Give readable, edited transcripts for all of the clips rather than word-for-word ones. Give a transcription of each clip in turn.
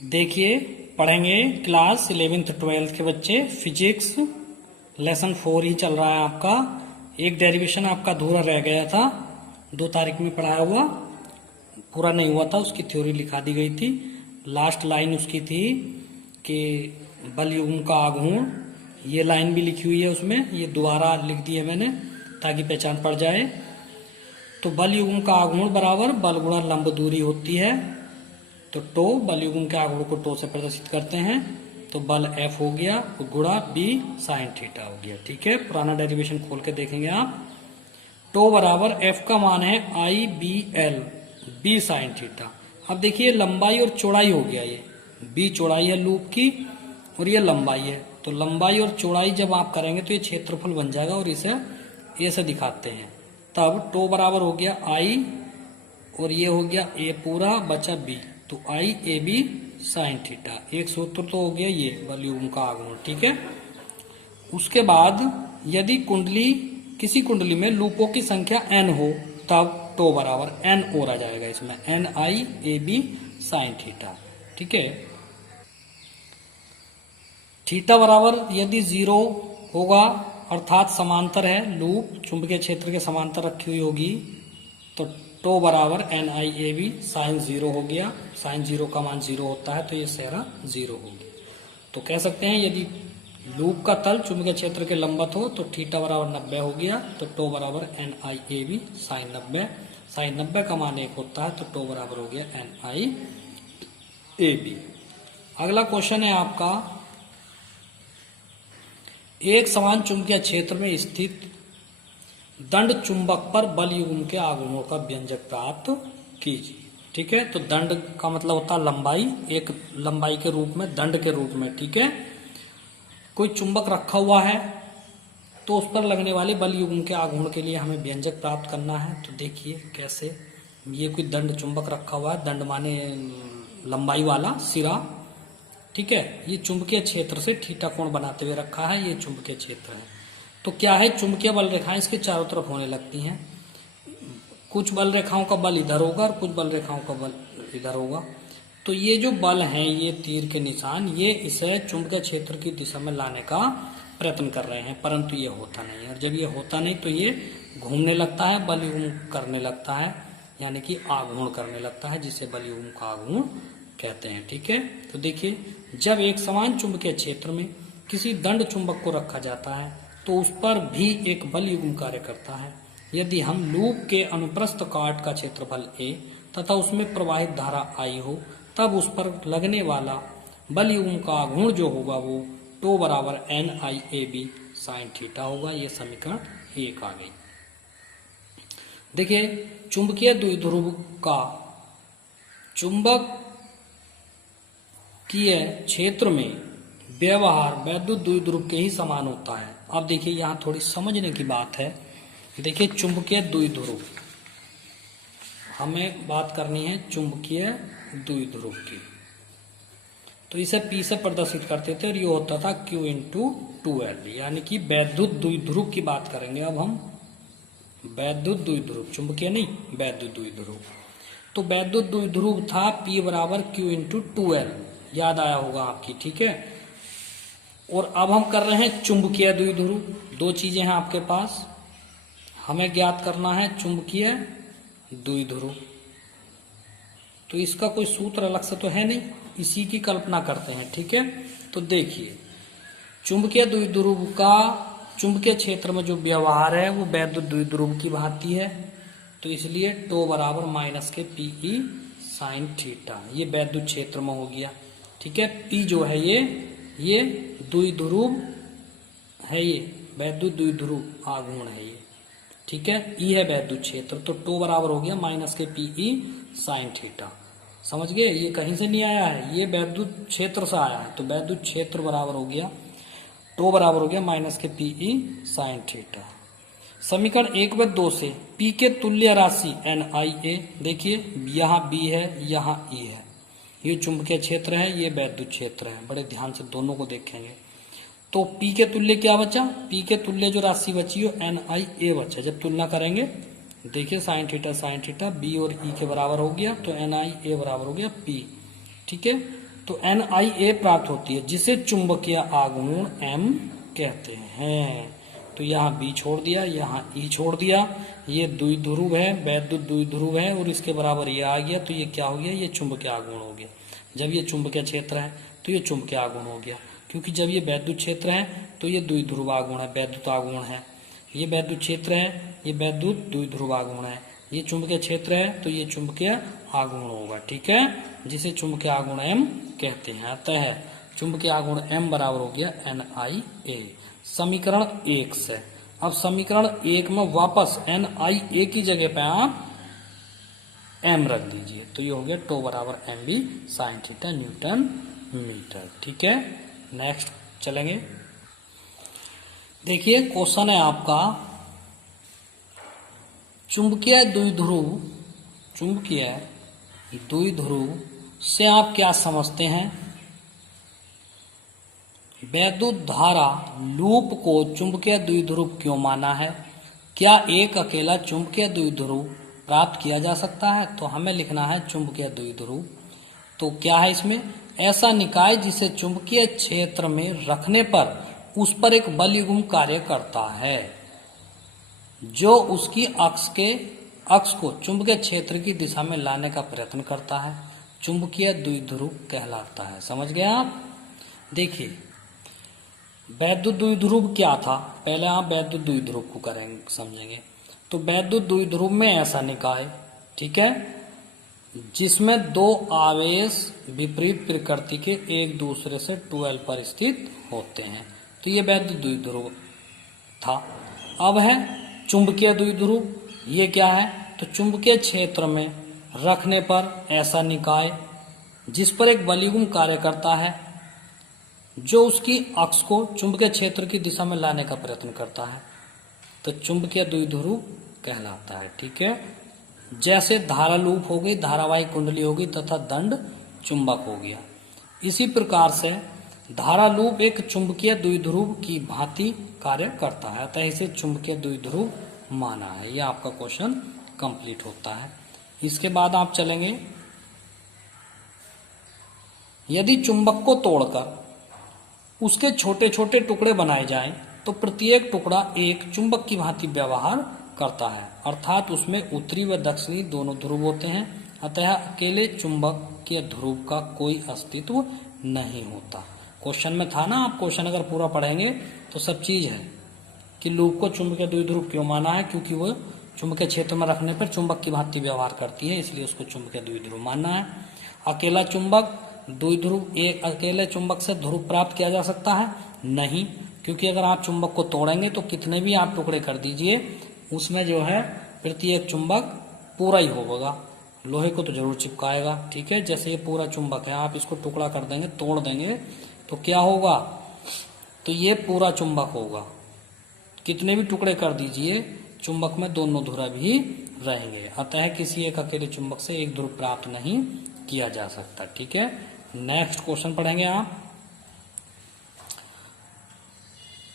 देखिए, पढ़ेंगे class 11th 12th के बच्चे फिजिक्स लेसन 4 ही चल रहा है आपका। एक डेरिवेशन आपका अधूरा रह गया था, 2 तारीख में पढ़ाया हुआ, पूरा नहीं हुआ था, उसकी थ्योरी लिखा दी गई थी। लास्ट लाइन उसकी थी कि बल युग्म का आघूर्ण, ये लाइन भी लिखी हुई है उसमें, ये दोबारा लिख दी है मैंने ताकि पहचान पड़ जाए। तो बल युग्म का आघूर्ण बराबर बल गुणा लंब दूरी होती है। तो टो, बल युग्म के आघूर्ण को टो से प्रदर्शित करते हैं, तो बल F हो गया गुणा B साइन थीटा हो गया। ठीक है, पुराना डेरिवेशन खोल के देखेंगे आप। टो बराबर F का मान है IBL B साइन थीटा। अब देखिए लंबाई और चौड़ाई हो गया, ये B चौड़ाई है लूप की और ये लंबाई है। तो लंबाई और चौड़ाई जब आप करेंगे तो ये क्षेत्रफल बन जाएगा और इसे ए से दिखाते हैं। तब टो बराबर हो गया I और ये हो गया A पूरा बचा B, तो IAB साइन थीटा। एक सूत्र तो हो गया ये बल युग्म का आघूर्ण। ठीक है, उसके बाद यदि कुंडली, किसी कुंडली में लूपों की संख्या n हो तब टो बराबर n और आ जाएगा इसमें, NIAB साइन थीटा। ठीक है, थीटा बराबर यदि 0 होगा अर्थात समांतर है, लूप चुंबकीय क्षेत्र के समांतर रखी हुई होगी, तो टो बराबर NIAB साइन 0 हो गया। साइन 0 का मान 0 होता है तो ये सेरा 0 होगी। तो कह सकते हैं यदि लूप का तल चुंबकीय क्षेत्र के लंबवत हो तो थीटा बराबर 90 हो गया, तो टो बराबर NIAB साइन 90। साइन 90 का मान 1 होता है तो टो बराबर हो गया NIAB। अगला क्वेश्चन है आपका, एक समान चुंबकीय क्षेत्र में स्थित दंड चुंबक पर बल युग्म के आघूर्णों का व्यंजक प्राप्त कीजिए। ठीक है, तो दंड का मतलब होता है लंबाई, एक लंबाई के रूप में, दंड के रूप में। ठीक है, कोई चुंबक रखा हुआ है तो उस पर लगने वाले बल युग्म के आघूर्ण के लिए हमें व्यंजक प्राप्त करना है। तो देखिए कैसे, ये कोई दंड चुंबक रखा हुआ है, दंड माने लंबाई वाला सिरा। ठीक है, ये चुंबकीय क्षेत्र से थीटा कोण बनाते हुए रखा है, ये चुंबकीय क्षेत्र है। तो क्या है, चुंबकीय बल रेखाएं इसके चारों तरफ होने लगती हैं। कुछ बल रेखाओं का बल इधर होगा और कुछ बल रेखाओं का बल इधर होगा। तो ये जो बल हैं, ये तीर के निशान, ये इसे चुंबकीय क्षेत्र की दिशा में लाने का प्रयत्न कर रहे हैं, परंतु ये होता नहीं है। और जब ये होता नहीं तो ये घूमने लगता है, बल युग्म करने लगता है, यानी कि आघूर्ण करने लगता है, जिसे बल युग्म का आघूर्ण कहते हैं। ठीक है, तो देखिए, जब एक समान चुंबकीय क्षेत्र में किसी दंड चुंबक को रखा जाता है तो उस पर भी एक बल युग्म कार्य करता है। यदि हम लूप के अनुप्रस्थ काट का क्षेत्रफल A तथा उसमें प्रवाहित धारा I हो, तब उस पर लगने वाला बल युग्म का आघूर्ण जो होगा वो टो बराबर NIAB साइन थीटा होगा। ये समीकरण 1 आ गई। देखिए, चुंबकीय द्विध्रुव का चुंबक की क्षेत्र में व्यवहार वैद्युत द्विध्रुव के ही समान होता है। अब देखिए यहाँ थोड़ी समझने की बात है। देखिए, चुंबकीय द्विध्रुव, हमें बात करनी है चुंबकीय द्विध्रुव की। तो इसे P से प्रदर्शित करते थे और ये होता था Q इंटू 2L, यानी कि वैद्युत द्विध्रुव की बात करेंगे अब हम। वैद्युत द्विध्रुव, चुंबकीय नहीं, वैद्युत द्विध्रुव। तो वैद्युत द्विध्रुव था P बराबर Q इंटू 2L, याद आया होगा आपकी। ठीक है, और अब हम कर रहे हैं चुंबकीय द्विध्रुव। 2 चीजें हैं आपके पास, हमें ज्ञात करना है चुंबकीय द्विध्रुव। तो इसका कोई सूत्र अलग से तो है नहीं, इसी की कल्पना करते हैं। ठीक है, तो देखिए, चुंबकीय द्विध्रुव का चुंबकीय क्षेत्र में जो व्यवहार है वो वैद्युत द्विध्रुव की भांति है, तो इसलिए टो बराबर माइनस के PE साइन थीटा, ये वैद्युत क्षेत्र में हो गया। ठीक है, P जो है ये द्विध्रुव है, ये वैद्युत द्विध्रुव आघूर्ण है ये। ठीक है, E है वैद्युत क्षेत्र, तो टो बराबर हो गया माइनस के PE साइन थीटा। समझ गए, ये कहीं से नहीं आया है, ये वैद्युत क्षेत्र से आया है। तो वैद्युत क्षेत्र बराबर हो गया, टो बराबर हो गया माइनस के PE साइन थीटा। समीकरण 1 व 2 से P के तुल्य राशि NIA, देखिए यहाँ B है, यहाँ E है, ये चुंबकीय क्षेत्र है, ये वैद्युत क्षेत्र है। बड़े ध्यान से दोनों को देखेंगे। तो P के तुल्य क्या बचा, P के तुल्य जो राशि बची हो NIA बचा। जब तुलना करेंगे देखिए साइन थीटा B और E के बराबर हो गया, तो NIA बराबर हो गया P। ठीक है, तो NiA प्राप्त होती है, जिसे चुंबकीय आघूर्ण M कहते हैं। तो यहाँ B छोड़ दिया, यहाँ E छोड़ दिया, ये द्विध्रुव है, वैद्युत द्विध्रुव है और इसके बराबर ये आ गया, तो ये क्या हो गया, ये चुंबकीय आघूर्ण हो गया। जब ये चुंबकीय क्षेत्र है तो ये चुंबकीय आघूर्ण हो गया, क्योंकि जब ये वैद्युत क्षेत्र है तो ये द्विध्रुव आघूर्ण है, वैद्युत आघूर्ण है। ये वैद्युत क्षेत्र है, ये वैद्युत द्विध्रुव आघूर्ण है। ये चुंबकीय क्षेत्र है तो ये चुंबकीय आघूर्ण होगा, ठीक है, जिसे चुंबकीय आघूर्ण M कहते हैं। अतः चुंबकीय आघूर्ण M बराबर हो गया NiA, समीकरण 1 से। अब समीकरण 1 में वापस NiA की जगह पे आप M रख दीजिए, तो ये हो गया टो बराबर MB sine theta newton metre, ठीक है। नेक्स्ट चलेंगे, देखिए क्वेश्चन है आपका, चुंबकीय द्विध्रुव से आप क्या समझते हैं? वैद्युत धारा लूप को चुंबकीय द्विध्रुव क्यों माना है? क्या एक अकेला चुंबकीय द्विध्रुव प्राप्त किया जा सकता है? तो हमें लिखना है चुंबकीय द्विध्रुव। तो क्या है इसमें? ऐसा निकाय जिसे चुंबकीय क्षेत्र में रखने पर उस पर एक बल युग्म कार्य करता है, जो उसकी अक्ष को चुंबकीय क्षेत्र की दिशा में लाने का प्रयत्न करता है, चुंबकीय द्विध्रुव कहलाता है। समझ गए आप? देखिए वैद्युत द्विध्रुव क्या था, पहले आप वैद्युत द्विध्रुव को करेंगे, समझेंगे। तो वैद्युत द्विध्रुव में ऐसा निकाय, ठीक है, जिसमें दो आवेश विपरीत प्रकृति के एक दूसरे से 2l पर स्थित होते हैं, तो ये वैद्युत द्विध्रुव था। अब है चुंबकीय द्विध्रुव, ये क्या है? तो चुंबकीय क्षेत्र में रखने पर ऐसा निकाय जिस पर एक बल युग्म कार्य करता है, जो उसकी अक्ष को चुंबकीय क्षेत्र की दिशा में लाने का प्रयत्न करता है, तो चुंबकीय द्विध्रुव कहलाता है, ठीक है। जैसे धारा लूप हो गई, धारावाही कुंडली होगी तथा दंड चुंबक हो गया। इसी प्रकार से धारा लूप एक चुंबकीय द्विध्रुव की भांति कार्य करता है, अतः इसे चुंबकीय द्विध्रुव माना है। यह आपका क्वेश्चन कंप्लीट होता है। इसके बाद आप चलेंगे, यदि चुंबक को तोड़कर उसके छोटे छोटे टुकड़े बनाए जाएं, तो प्रत्येक टुकड़ा एक चुंबक की भांति व्यवहार करता है, अर्थात उसमें उत्तरी व दक्षिणी दोनों ध्रुव होते हैं, अतः अकेले चुंबक के ध्रुव का कोई अस्तित्व नहीं होता। क्वेश्चन में था ना, आप क्वेश्चन अगर पूरा पढ़ेंगे तो सब चीज है कि लूप को चुंबकीय द्विध्रुव क्यों माना है, क्योंकि वो चुंबकीय क्षेत्र में रखने पर चुंबक की भांति व्यवहार करती है, इसलिए उसको चुंबकीय द्विध्रुव मानना है। अकेला चुंबक द्विध्रुव, एक अकेले चुंबक से ध्रुव प्राप्त किया जा सकता है? नहीं, क्योंकि अगर आप चुंबक को तोड़ेंगे तो कितने भी आप टुकड़े कर दीजिए, उसमें जो है प्रत्येक चुंबक पूरा ही होगा, लोहे को तो जरूर चिपकाएगा, ठीक है। जैसे ये पूरा चुंबक है, आप इसको टुकड़ा कर देंगे, तोड़ देंगे, तो क्या होगा? तो ये पूरा चुंबक होगा। कितने भी टुकड़े कर दीजिए, चुंबक में दोनों ध्रुव ही रहेंगे, अतः किसी एक अकेले चुंबक से एक ध्रुव प्राप्त नहीं किया जा सकता, ठीक है। नेक्स्ट क्वेश्चन पढ़ेंगे आप,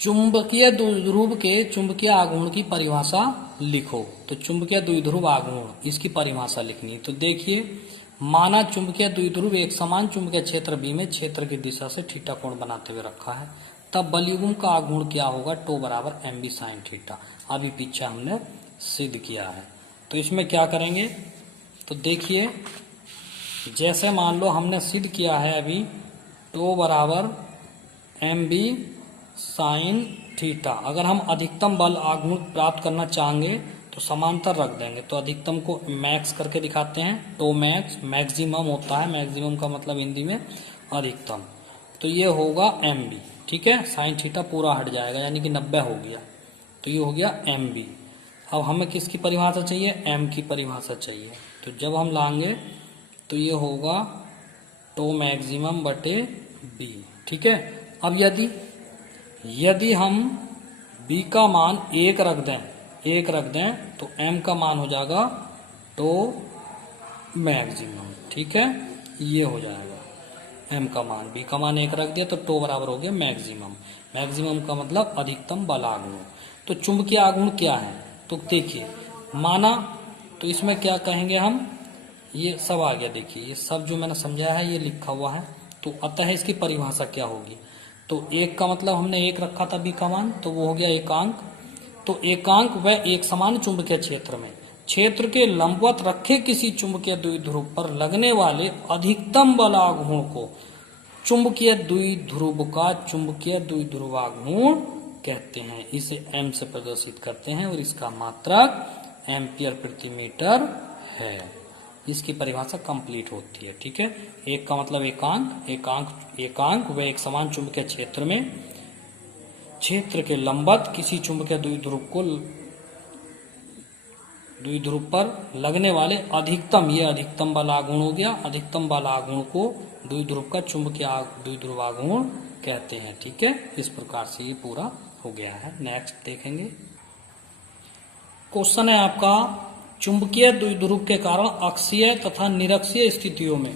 चुंबकीय द्विध्रुव के चुंबकीय आघूर्ण की परिभाषा लिखो। तो चुंबकीय द्विध्रुव आघूर्ण, इसकी परिभाषा लिखनी। तो देखिए, माना चुंबकीय द्विध्रुव एक समान चुंबकीय क्षेत्र B में क्षेत्र की दिशा से थीटा कोण बनाते हुए रखा है, तब बल युग्म का आघूर्ण क्या होगा? टो बराबर MB साइन थीटा। अभी पीछे हमने सिद्ध किया है, तो इसमें क्या करेंगे? तो देखिए, जैसे मान लो हमने सिद्ध किया है अभी, टो बराबर MB साइन थीटा। अगर हम अधिकतम बल आघूर्ण प्राप्त करना चाहेंगे तो समांतर रख देंगे, तो अधिकतम को मैक्स करके दिखाते हैं, टो मैक्स, मैक्सिमम होता है, मैक्सिमम का मतलब हिंदी में अधिकतम, तो ये होगा MB, ठीक है। साइन थीटा पूरा हट जाएगा, यानी कि 90 हो गया, तो ये हो गया MB। अब हमें किसकी परिभाषा चाहिए? M की परिभाषा चाहिए, तो जब हम लाएंगे तो ये होगा टो मैक्सिमम बटे B, ठीक है। अब यदि हम B का मान 1 रख दें तो M का मान हो जाएगा टो मैक्सिमम, ठीक है, ये हो जाएगा M का मान। B का मान 1 रख दिया तो टो बराबर हो गया मैक्सिमम। मैक्सिमम का मतलब अधिकतम बल आघूर्ण। तो चुंबकीय आघूर्ण क्या है? तो देखिए, माना, तो इसमें क्या कहेंगे हम, ये सब आ गया, देखिए ये सब जो मैंने समझाया है ये लिखा हुआ है, तो अतः इसकी परिभाषा क्या होगी? तो एक का मतलब हमने एक रखा था बी का मान, तो वो हो गया एकांक। तो एकांक व एक समान चुंबकीय क्षेत्र में क्षेत्र के लंबवत रखे किसी चुंबकीय द्विध्रुव पर लगने वाले अधिकतम बलाघूर्ण को चुंबकीय द्विध्रुव का चुंबकीय द्विध्रुवाघूर्ण कहते हैं। इसे एम से प्रदर्शित करते हैं और इसका मात्रक एम्पियर प्रति मीटर है। इसकी परिभाषा कंप्लीट होती है। ठीक है, एक का मतलब एकांक व एक समान चुंबकीय क्षेत्र में क्षेत्र के लंबवत किसी चुंबकीय द्विध्रुव पर लगने वाले अधिकतम, ये अधिकतम बल आघूर्ण हो गया, अधिकतम बल आघूर्ण को द्विध्रुव का चुंबकीय द्विध्रुवाघूर्ण कहते हैं। ठीक है, इस प्रकार से ये पूरा हो गया है। नेक्स्ट देखेंगे, क्वेश्चन है आपका, चुंबकीय द्विध्रुव के कारण अक्षीय तथा निरक्षीय स्थितियों में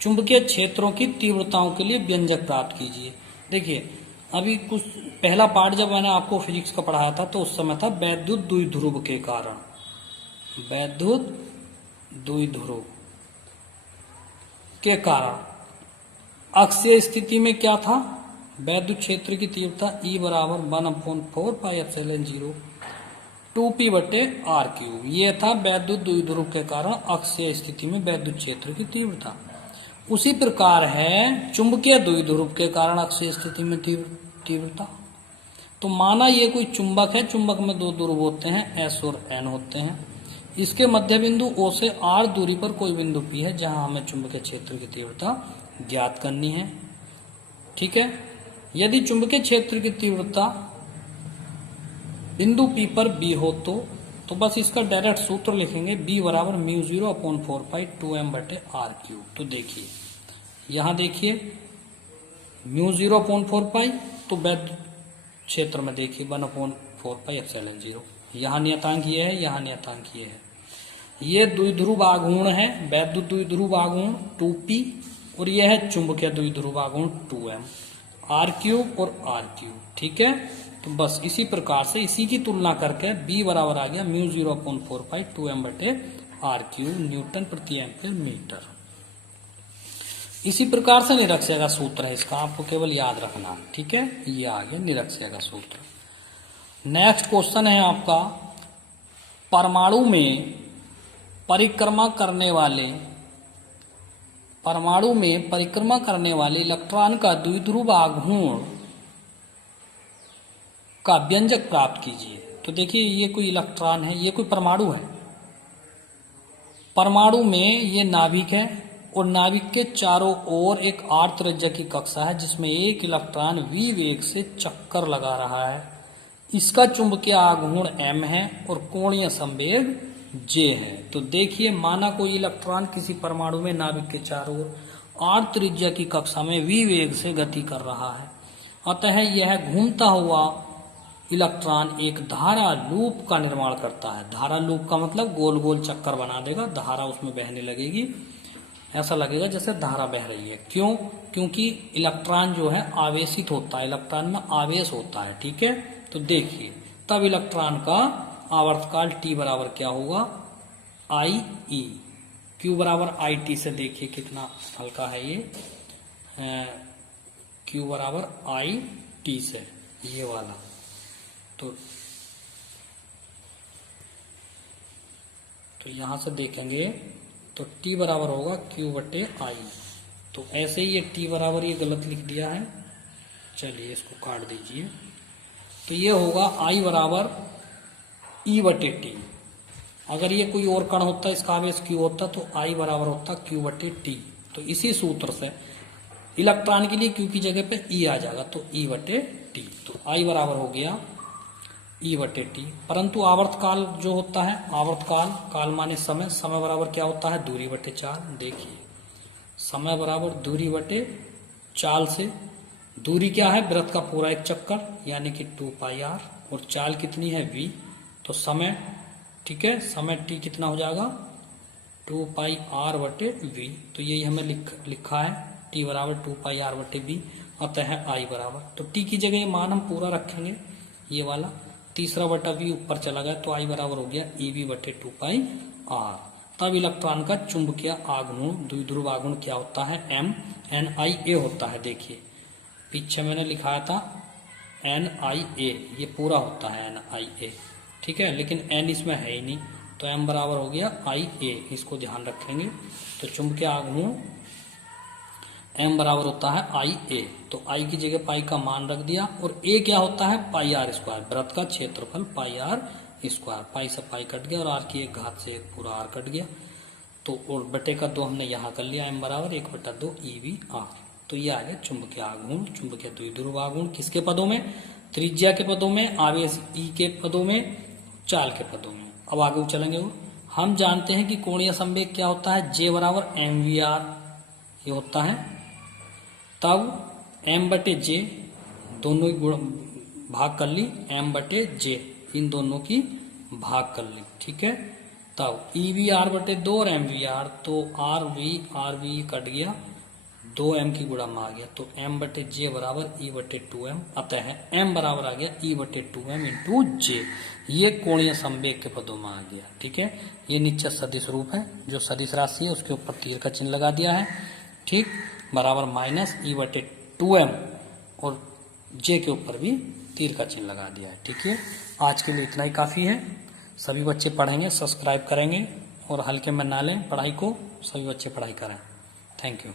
चुंबकीय क्षेत्रों की तीव्रताओं के लिए व्यंजक प्राप्त कीजिए। देखिए, अभी कुछ पहला पार्ट जब मैंने आपको फिजिक्स का पढ़ाया था तो उस समय था वैद्युत द्विध्रुव के कारण, वैद्युत द्विध्रुव के कारण अक्षीय स्थिति में क्या था, वैद्युत क्षेत्र की तीव्रता E बराबर 1/4 पाई एप्सिलॉन 0 2p/r³। ये था वैद्युत द्विध्रुव के कारण अक्षीय स्थिति में वैद्युत क्षेत्र की तीव्रता। उसी प्रकार है चुंबकीय द्विध्रुव के कारण अक्षीय स्थिति में तीव्रता। तो माना ये कोई चुंबक है, चुंबक में दो ध्रुव होते हैं, S और N होते हैं। इसके मध्य बिंदु O से R दूरी पर कोई बिंदु P है जहां हमें चुंबकीय क्षेत्र की तीव्रता ज्ञात करनी है। ठीक है, यदि चुंबकीय क्षेत्र की तीव्रता बिंदु P पर B हो तो बस इसका डायरेक्ट सूत्र लिखेंगे, B बराबर μ0/4 पाई 2m/r³। तो देखिए, यहां देखिए μ0/4 पाई, तो वैद्युत क्षेत्र में देखिए 1/4 पाई एप्सिलॉन 0। यहाँ नियतांक ये है, यहाँ नियतांक ये है। ये द्विध्रुव आघूर्ण है, वैद्युत द्विध्रुव आघूर्ण 2p, और यह है चुंबकीय द्विध्रुव आघूर्ण 2m, r³ और r³। ठीक है, तो बस इसी प्रकार से इसी की तुलना करके b बराबर आ गया μ0/4 पाई 2m/r³ न्यूटन प्रति एम्पीयर मीटर। इसी प्रकार से निरक्षीय का सूत्र है, इसका आपको केवल याद रखना है। ठीक है, ये आ गया निरक्षीय का सूत्र। नेक्स्ट क्वेश्चन है आपका, परमाणु में परिक्रमा करने वाले इलेक्ट्रॉन का द्विध्रुव आघूर्ण का व्यंजक प्राप्त कीजिए। तो देखिए, ये कोई इलेक्ट्रॉन है, ये कोई परमाणु है। परमाणु में ये नाभिक है और नाभिक के चारों ओर एक r त्रिज्या की कक्षा है जिसमें एक इलेक्ट्रॉन v वेग से चक्कर लगा रहा है। इसका चुंबकीय आघूर्ण m है और कोणीय संवेग j है। तो देखिए, माना कोई इलेक्ट्रॉन किसी परमाणु में नाभिक के चारों ओर r त्रिज्या की कक्षा में v वेग से गति कर रहा है, अतः यह घूमता हुआ इलेक्ट्रॉन एक धारा लूप का निर्माण करता है। धारा लूप का मतलब गोल गोल चक्कर बना देगा, धारा उसमें बहने लगेगी, ऐसा लगेगा जैसे धारा बह रही है। क्यों? क्योंकि इलेक्ट्रॉन जो है आवेशित होता है, इलेक्ट्रॉन में आवेश होता है। ठीक है, तो देखिए, तब इलेक्ट्रॉन का आवर्तकाल T बराबर क्या होगा, IE। Q बराबर IT से देखिए कितना हल्का है ये, Q बराबर IT से, ये वाला। तो यहां से देखेंगे तो T बराबर होगा Q/I। तो ऐसे ही ये T बराबर ये गलत लिख दिया है, चलिए इसको काट दीजिए। तो ये होगा I बराबर E/T। अगर ये कोई और कण होता, इसका आवेश Q होता, तो I बराबर होता Q/T। तो इसी सूत्र से इलेक्ट्रॉन के लिए Q की जगह पे E आ जाएगा, तो E/T। तो I बराबर हो गया E/T। परंतु आवर्तकाल जो होता है, आवर्तकाल, काल माने समय, समय बराबर क्या होता है, दूरी/4। देखिए, समय बराबर दूरी/4 से, दूरी क्या है, वृत्त का पूरा एक चक्कर यानी कि 2πr, और चाल कितनी है v, तो समय, ठीक है, समय t कितना हो जाएगा 2πr/v। तो यही हमें लिखा है, t बराबर 2πr/v, अतः I बराबर, तो t की जगह मान हम पूरा रखेंगे, ये वाला तीसरा/v ऊपर चला गया, तो I बराबर हो गया EV/2πr। तब इलेक्ट्रॉन का चुंबकीय आघूर्ण द्विध्रुव आघूर्ण क्या होता है, MnIa होता है। देखिए पीछे मैंने लिखाया था NIa, ये पूरा होता है NIa, ठीक है, लेकिन N इसमें है ही नहीं, तो M बराबर हो गया Ia, इसको ध्यान रखेंगे। तो चुंबकीय आघूर्ण M बराबर होता है Ia, तो I की जगह पाई का मान रख दिया, और A क्या होता है पाई आर स्क्वायर, वृत्त का क्षेत्रफल पाई आर स्क्वायर, पाई से पाई कट गया और आर की एक घात से एक पूरा आर कट गया, तो और बटे का 2 हमने यहाँ कर लिया, M बराबर 1/2 EVR। तो ये आ गया चुंबकीय आघूर्ण, चुंबकीय द्विध्रुव आघूर्ण किसके पदों में, त्रिज्या के पदों में, आवेश E के पदों में, चाल के पदों में। अब आगे चलेंगे, हम जानते हैं कि कोणीय संवेग क्या होता है, J बराबर MVR ये होता है। तब M/J दोनों ही भाग कर ली, M/J इन दोनों की भाग कर ली, ठीक है। तब EVR/2 और MVR, तो RV कट गया, 2M की गुणा में आ गया, तो M/J बराबर E/2M, अतः M बराबर आ गया E/2M इंटू J। ये कोणीय संवेग के पदों में आ गया, ठीक है। ये नीचे सदिश रूप है, जो सदिश राशि है उसके ऊपर तीर का चिन्ह लगा दिया है, ठीक, बराबर माइनस E/2M, और J के ऊपर भी तीर का चिन्ह लगा दिया है, ठीक है। आज के लिए इतना ही काफ़ी है। सभी बच्चे पढ़ेंगे, सब्सक्राइब करेंगे और हल्के में ना लें पढ़ाई को, सभी बच्चे पढ़ाई करें। Thank you.